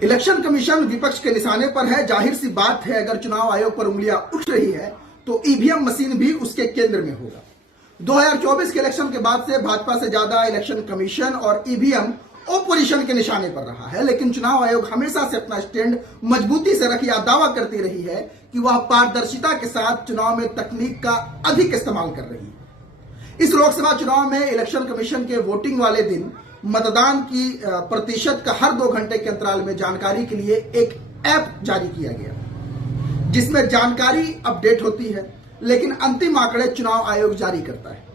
Election commission विपक्ष के निशाने पर है। जाहिर सी बात है, अगर चुनाव आयोग पर उंगलियां उठ रही है तो ईवीएम मशीन भी उसके केंद्र में होगा। 2024 के इलेक्शन के बाद से भाजपा से ज्यादा इलेक्शन कमीशन और ईवीएम ओपोजिशन के निशाने पर रहा है, लेकिन चुनाव आयोग हमेशा से अपना स्टैंड मजबूती से रख या दावा करती रही है कि वह पारदर्शिता के साथ चुनाव में तकनीक का अधिक इस्तेमाल कर रही है। इस लोकसभा चुनाव में इलेक्शन कमीशन के वोटिंग वाले दिन मतदान की प्रतिशत का हर 2 घंटे के अंतराल में जानकारी के लिए एक ऐप जारी किया गया, जिसमें जानकारी अपडेट होती है, लेकिन अंतिम आंकड़े चुनाव आयोग जारी करता है।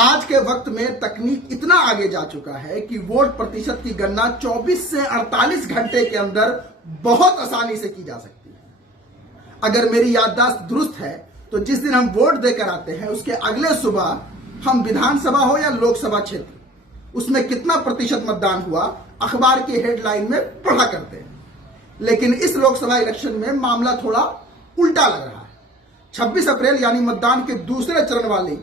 आज के वक्त में तकनीक इतना आगे जा चुका है कि वोट प्रतिशत की गणना 24 से 48 घंटे के अंदर बहुत आसानी से की जा सकती है। अगर मेरी याददाश्त दुरुस्त है तो जिस दिन हम वोट देकर आते हैं उसके अगले सुबह हम विधानसभा हो या लोकसभा क्षेत्र, उसमें कितना प्रतिशत मतदान हुआ अखबार की हेडलाइन में पढ़ा करते हैं। लेकिन इस लोकसभा इलेक्शन में मामला थोड़ा उल्टा लग रहा है। 26 अप्रैल यानी मतदान के दूसरे चरण वाली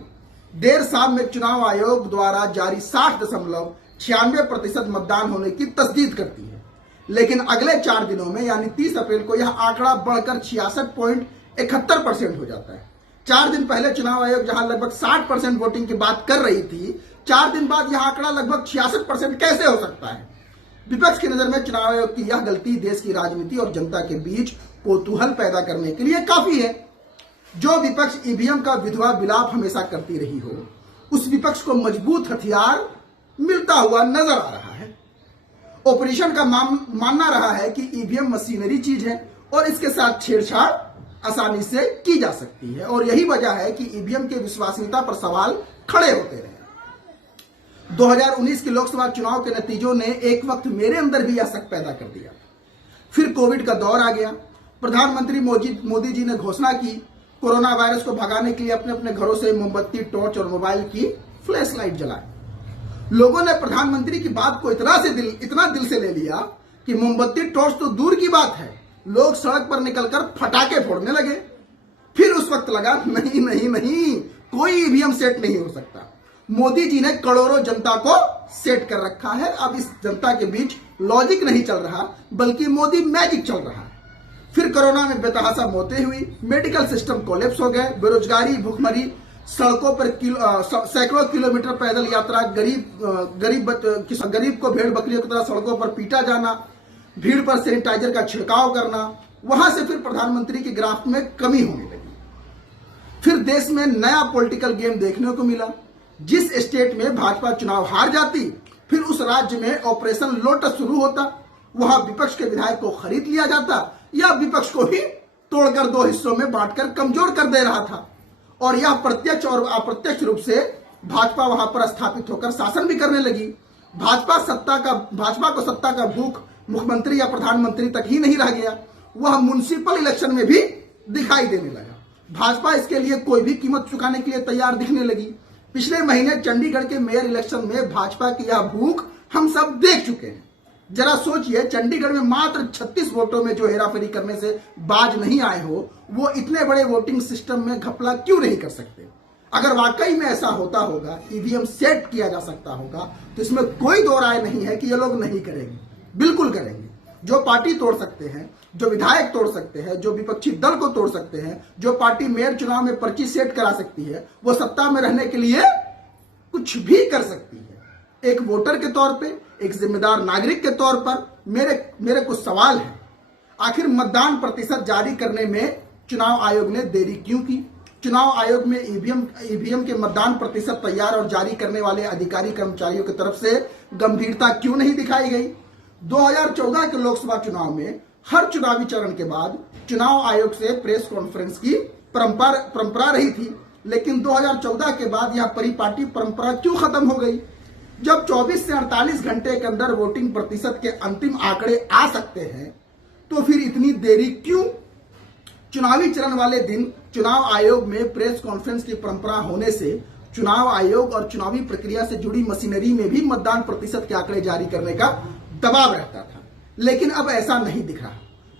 देर शाम में चुनाव आयोग द्वारा जारी 60.96% मतदान होने की तस्दीक करती है, लेकिन अगले 4 दिनों में यानी 30 अप्रैल को यह आंकड़ा बढ़कर 66.71% हो जाता है। 4 दिन पहले चुनाव आयोग जहां लगभग 60% वोटिंग की बात कर रही थी, 4 दिन बाद यह आंकड़ा लगभग 66% कैसे हो सकता है? विपक्ष की नजर में चुनाव आयोग की यह गलती देश की राजनीति और जनता के बीच कौतूहल पैदा करने के लिए काफी है। जो विपक्ष ईवीएम का विधवा विलाप हमेशा करती रही हो, उस विपक्ष को मजबूत हथियार मिलता हुआ नजर आ रहा है। ऑपरेशन का मानना रहा है कि ईवीएम मशीनरी चीज है और इसके साथ छेड़छाड़ आसानी से की जा सकती है, और यही वजह है कि ईवीएम के विश्वसनीयता पर सवाल खड़े होते रहे। 2019 के लोकसभा चुनाव के नतीजों ने एक वक्त मेरे अंदर भी यह शक पैदा कर दिया। फिर कोविड का दौर आ गया। प्रधानमंत्री मोदी जी ने घोषणा की कोरोना वायरस को भगाने के लिए अपने अपने घरों से मोमबत्ती, टॉर्च और मोबाइल की फ्लैश लाइट जलाए। लोगों ने प्रधानमंत्री की बात को इतना दिल से ले लिया कि मोमबत्ती, टॉर्च तो दूर की बात है, लोग सड़क पर निकलकर फटाके फोड़ने लगे। फिर उस वक्त लगा नहीं, कोई ईवीएम सेट नहीं हो सकता। मोदी जी ने करोड़ों जनता को सेट कर रखा है। अब इस जनता के बीच लॉजिक नहीं चल रहा, बल्कि मोदी मैजिक चल रहा है। फिर कोरोना में बेतहाशा मौतें हुई, मेडिकल सिस्टम कोलैप्स हो गए, बेरोजगारी, भूखमरी, सड़कों पर सैकड़ों किलोमीटर पैदल यात्रा, गरीब को भेड़ बकरियों की तरह सड़कों पर पीटा जाना, भीड़ पर सैनिटाइजर का छिड़काव करना। वहां से फिर प्रधानमंत्री के ग्राफ में कमी होने लगी। फिर देश में नया पॉलिटिकल गेम देखने को मिला। जिस स्टेट में भाजपा चुनाव हार जाती, फिर उस राज्य में ऑपरेशन लोटस शुरू होता। वहां विपक्ष के विधायक को खरीद लिया जाता या विपक्ष को ही तोड़कर 2 हिस्सों में बांटकर कमजोर कर दे रहा था, और यह प्रत्यक्ष और अप्रत्यक्ष रूप से भाजपा वहां पर स्थापित होकर शासन भी करने लगी। भाजपा को सत्ता का भूख मुख्यमंत्री या प्रधानमंत्री तक ही नहीं रह गया, वह म्युनिसिपल इलेक्शन में भी दिखाई देने लगा। भाजपा इसके लिए कोई भी कीमत चुकाने के लिए तैयार दिखने लगी। पिछले महीने चंडीगढ़ के मेयर इलेक्शन में भाजपा की यह भूख हम सब देख चुके हैं। जरा सोचिए, चंडीगढ़ में मात्र 36 वोटों में जो हेराफेरी करने से बाज नहीं आए हो, वो इतने बड़े वोटिंग सिस्टम में घपला क्यों नहीं कर सकते? अगर वाकई में ऐसा होता होगा, ईवीएम सेट किया जा सकता होगा, तो इसमें कोई दो राय नहीं है कि ये लोग नहीं करेंगे, बिल्कुल करेंगे। जो पार्टी तोड़ सकते हैं, जो विधायक तोड़ सकते हैं, जो विपक्षी दल को तोड़ सकते हैं, जो पार्टी मेयर चुनाव में पर्ची सेट करा सकती है, वो सत्ता में रहने के लिए कुछ भी कर सकती है। एक वोटर के तौर पे, एक जिम्मेदार नागरिक के तौर पर मेरे कुछ सवाल हैं। आखिर मतदान प्रतिशत जारी करने में चुनाव आयोग ने देरी क्यों की? चुनाव आयोग में ईवीएम के मतदान प्रतिशत तैयार और जारी करने वाले अधिकारी कर्मचारियों की तरफ से गंभीरता क्यों नहीं दिखाई गई? 2014 के लोकसभा चुनाव में हर चुनावी चरण के बाद चुनाव आयोग से प्रेस कॉन्फ्रेंस की परंपरा रही थी, लेकिन 2014 के बाद यह परिपाटी परंपरा क्यों खत्म हो गई? जब 24 से 48 घंटे के अंदर वोटिंग प्रतिशत के अंतिम आंकड़े आ सकते हैं, तो फिर इतनी देरी क्यों? चुनावी चरण वाले दिन चुनाव आयोग में प्रेस कॉन्फ्रेंस की परंपरा होने से चुनाव आयोग और चुनावी प्रक्रिया से जुड़ी मशीनरी में भी मतदान प्रतिशत के आंकड़े जारी करने का दबाव रहता था, लेकिन अब ऐसा नहीं दिख रहा।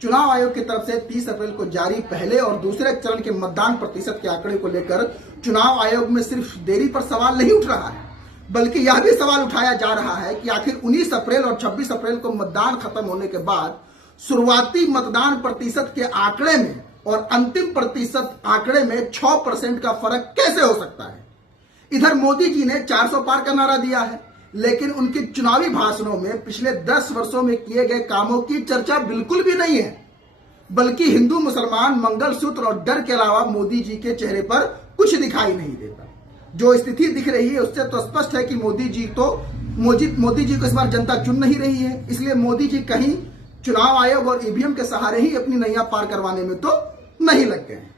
चुनाव आयोग की तरफ से 30 अप्रैल को जारी पहले और दूसरे चरण के मतदान प्रतिशत के आंकड़े को लेकर चुनाव आयोग में सिर्फ देरी पर सवाल नहीं उठ रहा है, बल्कि यह भी सवाल उठाया जा रहा है कि आखिर 19 अप्रैल और 26 अप्रैल को मतदान खत्म होने के बाद शुरुआती मतदान प्रतिशत के आंकड़े में और अंतिम प्रतिशत आंकड़े में 6% का फर्क कैसे हो सकता है। इधर मोदी जी ने 400 पार का नारा दिया है, लेकिन उनके चुनावी भाषणों में पिछले 10 वर्षों में किए गए कामों की चर्चा बिल्कुल भी नहीं है, बल्कि हिंदू मुसलमान मंगलसूत्र और डर के अलावा मोदी जी के चेहरे पर कुछ दिखाई नहीं देता। जो स्थिति दिख रही है उससे तो स्पष्ट है कि मोदी जी को इस बार जनता चुन नहीं रही है, इसलिए मोदी जी कहीं चुनाव आयोग और ईवीएम के सहारे ही अपनी नैया पार करवाने में तो नहीं लग गए हैं।